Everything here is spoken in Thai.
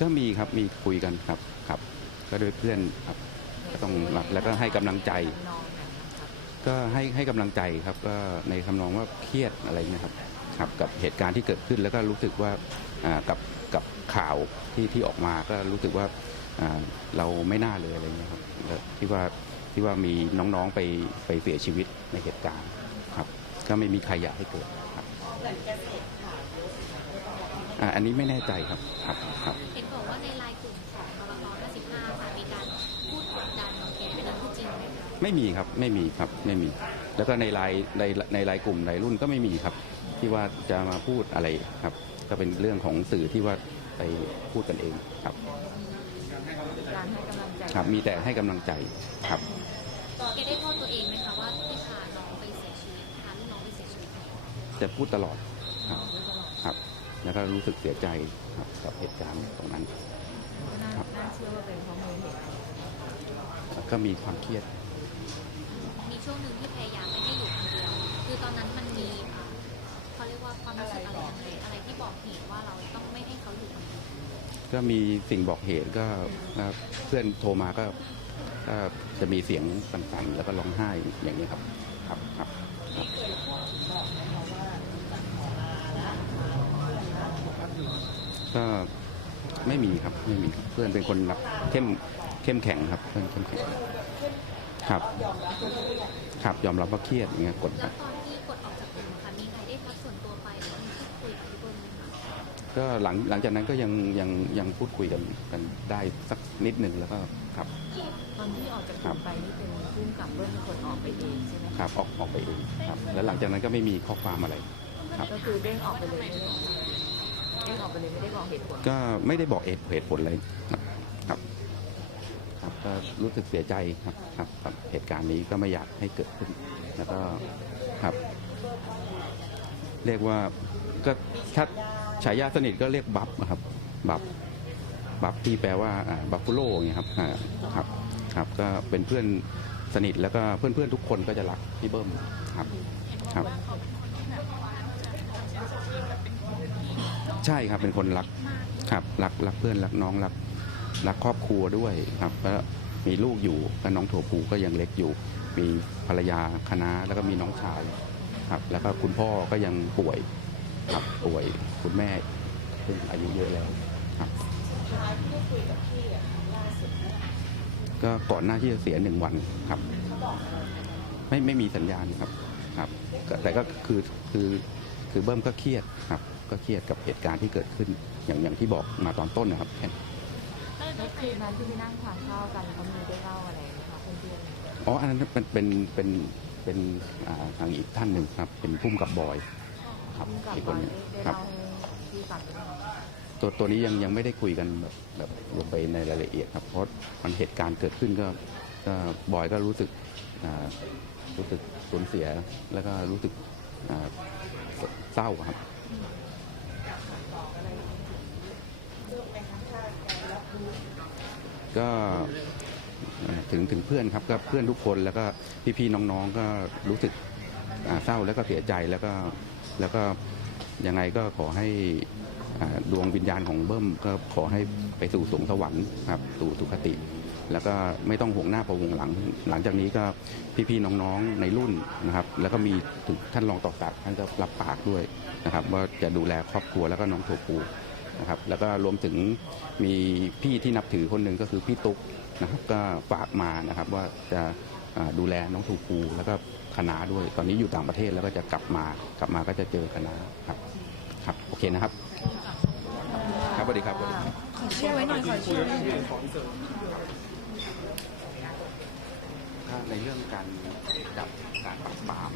ก็มีครับมีคุยกันครับครับ ก็ด้วยเพื่อนครับก็ต้องรับแล้วก็ให้กำลังใจน้องเนี่ยนะครับก็ให้ให้กำลังใจครับ ก็ในคำนองว่าเครียดอะไรเงี้ยครับครับกับเหตุการณ์ที่เกิดขึ้นแล้วก็รู้สึกว่าอ่ากับกับข่าวที่ที่ออกมาก็รู้สึกว่าอ่าเราไม่น่าเลยอะไรเงี้ยครับแล้วที่ว่าที่ว่ามีน้องๆไปไปเสียชีวิตในเหตุการณ์ครับ ก็ไม่มีใครอยากให้เกิดครับอ่าอันนี้ไม่แน่ใจครับครับครับ เห็นบอกว่า ในไลน์กลุ่มของบล55ค่ะมีการพูดกดดันน้องแกเป็นเรื่องที่จริงไหมคะไม่มีครับไม่มีครับไม่มี แล้วก็ในไลน์ในในไลน์กลุ่มไลน์รุ่นก็ไม่มีครับ ที่ว่าจะมาพูดอะไรครับ ก็เป็นเรื่องของสื่อที่ว่าไปพูดกันเองครับการให้กำลังใจครับ มีแต่ให้กำลังใจครับ แกได้โทษตัวเองไหมคะว่าที่พาน้องไปเสียชีวิตพาลูกน้องไปเสียชีวิตจะพูดตลอดครับครับ แล้วก็รู้สึกเสียใจครับกับเหตุการณ์ตรงนั้น น่าครับน่าเชื่อว่าเป็นเพราะมือเหตุก็มีความเครียด มีช่วงหนึ่งที่พยายามไม่ให้อยู่คนเดียว คือตอนนั้นมันมีอ่าเขาเรียกว่าความรู้สึกอะไรยังไงอะไรที่บอกเหตุว่าเราต้องไม่ให้เขาอยู่คนเดียวก็มีสิ่งบอกเหตุก็ก็เพื่อนโทรมาก็ก็จะมีเสียงสั่นๆแล้วก็ร้องไห้อย่างนี้ครับครับครับครับก็ ไม่มีครับไม่มีครับเพื่อนเป็นคนรับเข้มเข้มแข็งครับเพื่อนเข้มแข็ง ครับครับยอมรับว่าเครียดอย่างเงี้ยกดแล้ดัวนตอนที่กดออกจากกลุ่มค่ะ มีใครได้ทักส่วนตัวไปหรือว่ามีพูดคุยกับพี่เบิ้มไหมคะก็หลังหลังจากนั้นก็ยังยังยังพูดคุยกันกันได้สักนิดหนึ่งแล้วก็ครับ ตอนที่ออกจากกลุ่มไปนี่เป็นพุ่มกับเบิ้ลเป็นคนออกไปเองใช่ไหมครับออกออกไปเองครับ แล้วหลังจากนั้นก็ไม่มีข้อความอะไร ครับ ก็คือเด้งออกไปเลย ไม่ได้เด้งออกไปเลยไม่ได้บอกเหตุผลก็ไม่ได้บอกเหตุเหตุผลอะไรครับครับครับก็รู้สึกเสียใจครับครับกับเหตุการณ์นี้ก็ไม่อยากให้เกิดขึ้น แล้วก็ครับ เรียกว่าก็ถ้าฉายาสนิทก็เรียกบัฟนะครับบัฟบัฟที่แปลว่าบัฟฟูโล่เงี้ยครับครับ ครับ ก็เป็นเพื่อนสนิทแล้วก็เพื่อนๆทุกคนก็จะรักพี่เบิ้มครับ ครับ ใช่ครับเป็นคนรักครับรักรักเพื่อนรักน้องรักรักครอบครัวด้วยครับแล้วมีลูกอยู่ก็น้องถั่วภูก็ยังเล็กอยู่ มีภรรยาคณะแล้วก็มีน้องชายครับแล้วก็คุณพ่อก็ยังป่วยครับป่วยคุณแม่ซึ่งอายุเยอะแล้วครับก็ก่อนหน้าที่จะเสียหนึ่งวันครับไม่ไม่มีสัญญาณครับครับ แต่ก็คือคือคือเบิ้มก็เครียดครับ ก็เครียดกับเหตุการณ์ที่เกิดขึ้น อย่างอย่างที่บอกมาตอนต้นนะครับแค่แล้วคืนนั้นที่ไปนั่งทานข้าวกันเขามีได้เล่าอะไรไหมคะเพื่อนอ๋ออันนั้นเป็นเป็นเป็นเป็นอ่าทางอีกท่านหนึ่งครับ เป็นพุ่มกับบอยๆครับพุ่มกับอีกบคอนยหนึงได้ครับเล่าให้พี่ฟังไหมคะตัวตัวนี้ยังยังไม่ได้คุยกันแบบแบบลงไปในรายละเอียดครับ เพราะมันเหตุการณ์เกิดขึ้นก็ก็บอยก็รู้สึกอ่ารู้สึกสูญเสียแล้วก็รู้สึกอ่าเศร้าครับ ก็เอ่อถึงถึงเพื่อนครับก็เพื่อนทุกคนแล้วก็พี่ๆน้องๆก็รู้สึกเศร้าแล้วก็เสียใจแล้วก็แล้วก็ยังไงก็ขอให้ดวงวิญญาณของเบิ้มก็ขอให้ไปสู่สวงสวรรค์ครับสู่สุคติ แล้วก็ไม่ต้องห่วงหน้าประวงหลัง หลังจากนี้ก็พี่ๆน้องๆในรุ่นนะครับ แล้วก็มีถึงท่านรองต่อศักดิ์ท่านก็รับปากด้วยนะครับ ว่าจะดูแลครอบครัวแล้วก็น้องโทปูนะครับ แล้วก็รวมถึงมีพี่ที่นับถือคนหนึ่งก็คือพี่ตุ๊กนะครับก็ฝากมานะครับว่าจะดูแลน้องทูปูแล้วก็คณะด้วย ตอนนี้อยู่ต่างประเทศแล้วก็จะกลับมากลับมาก็จะเจอคณะครับครับโอเคนะครับ ครับสวัสดีครับสวัสดีครับช่วยไว้หน่อยขอช่วย ถ้าในเรื่องการจับการปราบปราม